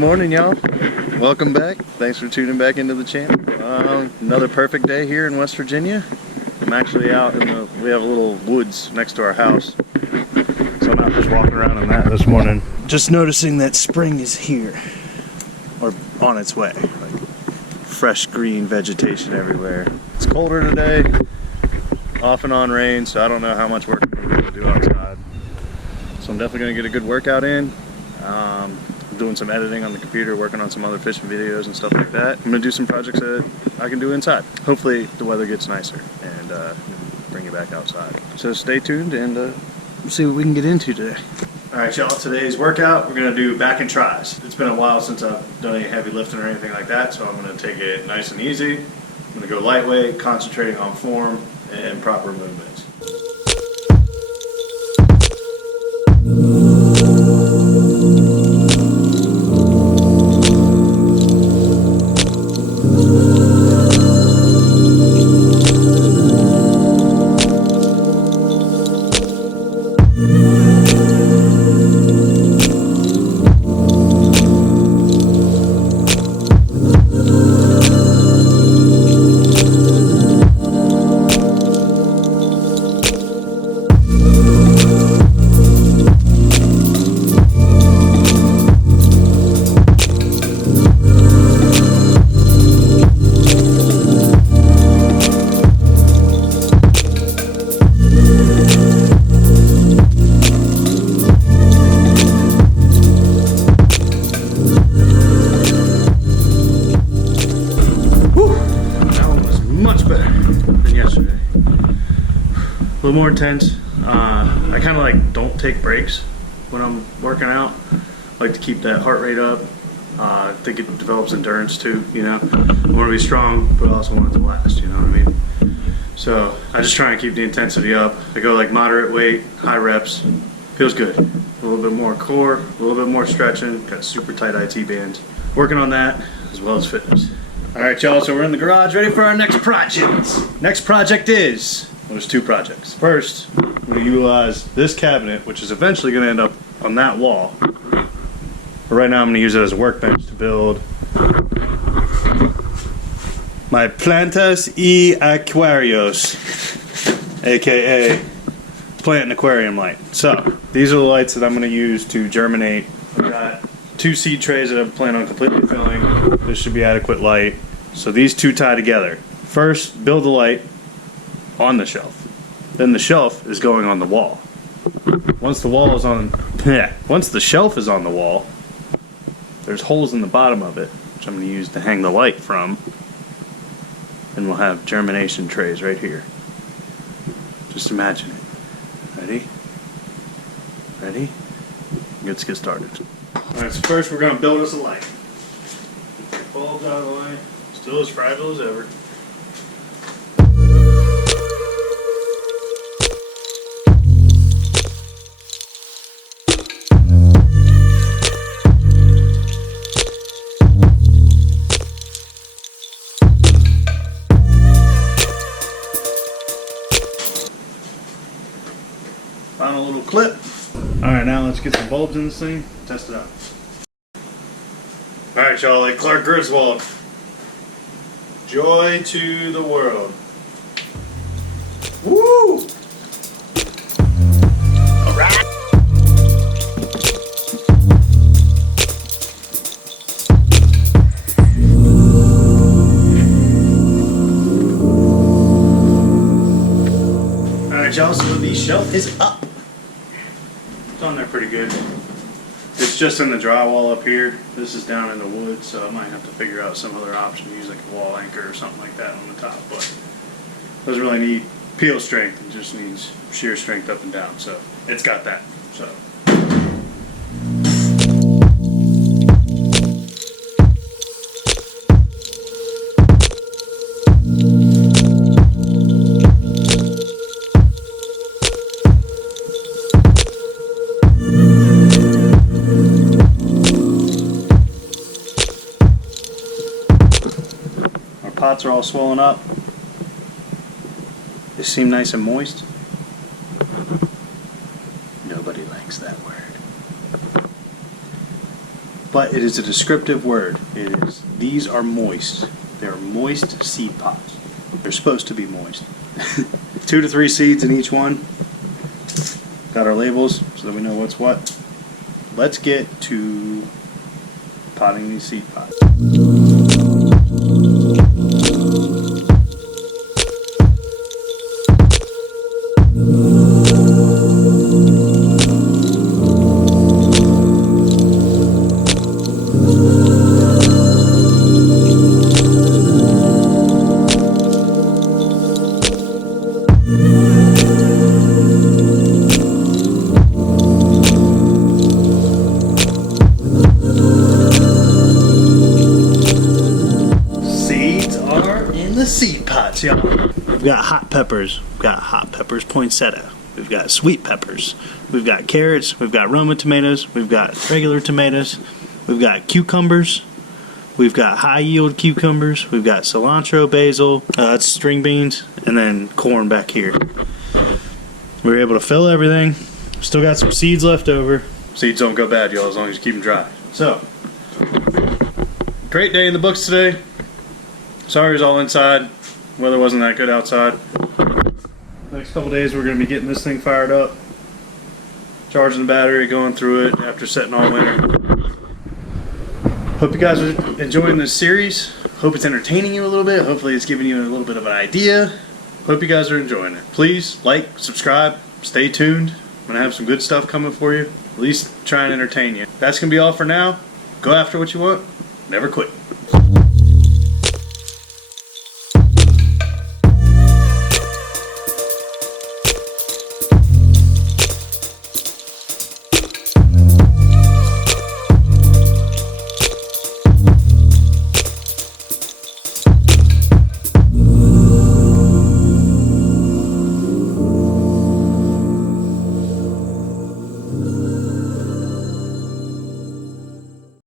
morning, y'all. Welcome back. Thanks for tuning back into the channel. Another perfect day here in West Virginia. I'm actually out in we have a little woods next to our house. So I'm out just walking around in that this morning. Just noticing that spring is here. Or on its way. Like fresh green vegetation everywhere. It's colder today. Off and on rain, so I don't know how much work I'm going to do outside. So I'm definitely going to get a good workout in. Doing some editing on the computer, working on some other fishing videos and stuff like that. I'm going to do some projects that I can do inside. Hopefully the weather gets nicer and bring you back outside. So stay tuned and we'll see what we can get into today. Alright y'all, today's workout, we're going to do back and tries. It's been a while since I've done any heavy lifting or anything like that, so I'm going to take it nice and easy. I'm going to go lightweight, concentrating on form and proper movements. A little more intense. I kind of like don't take breaks when I'm working out. I like to keep that heart rate up. I think it develops endurance too, you know. I want to be strong, but I also want it to last, you know what I mean? So I just try and keep the intensity up. I go like moderate weight, high reps. Feels good. A little bit more core, a little bit more stretching. Got super tight IT bands. Working on that as well as fitness. All right, y'all, so we're in the garage ready for our next project. Next project is, well, there's two projects. First, I'm going to utilize this cabinet, which is eventually going to end up on that wall. But right now I'm going to use it as a workbench to build my plantas y aquarios, aka plant and aquarium light. So these are the lights that I'm going to use to germinate. I've got 2 seed trays that I plan on completely filling. This should be adequate light. So these two tie together. First, build the light on the shelf. Then the shelf is going on the wall. Once the shelf is on the wall, there's holes in the bottom of it, which I'm going to use to hang the light from. And we'll have germination trays right here. Just imagine it. Ready? Ready? Let's get started. Alright, so first we're going to build us a light. Bulbs out of the way. Still as fragile as ever. Final little clip. Alright, now let's get some bulbs in this thing, test it out. Alright y'all, like Clark Griswold. Joy to the world. Woo! Alright! Alright y'all, so the shelf is up. It's on there pretty good. It's just in the drywall up here. This is down in the woods, so I might have to figure out some other option, use like a wall anchor or something like that on the top, but doesn't really need peel strength, it just needs shear strength up and down, so it's got that. So pots are all swollen up. They seem nice and moist. Nobody likes that word. but it is a descriptive word. These are moist. They're moist seed pods. They're supposed to be moist. 2 to 3 seeds in each one. Got our labels so that we know what's what. Let's get to potting these seed pods. Seed pots, y'all. We've got hot peppers. We've got hot peppers poinsettia. We've got sweet peppers. We've got carrots. We've got Roma tomatoes. We've got regular tomatoes. We've got cucumbers. We've got high yield cucumbers. We've got cilantro, basil, that's string beans, and then corn back here. We were able to fill everything. Still got some seeds left over. Seeds don't go bad, y'all, as long as you keep them dry. So, great day in the books today. Sorry it was all inside. Weather wasn't that good outside. Next couple days we're going to be getting this thing fired up. Charging the battery, going through it after setting all winter. Hope you guys are enjoying this series. Hope it's entertaining you a little bit. Hopefully it's giving you a little bit of an idea. Hope you guys are enjoying it. Please like, subscribe, stay tuned. I'm going to have some good stuff coming for you. At least try and entertain you. That's going to be all for now. Go after what you want. Never quit.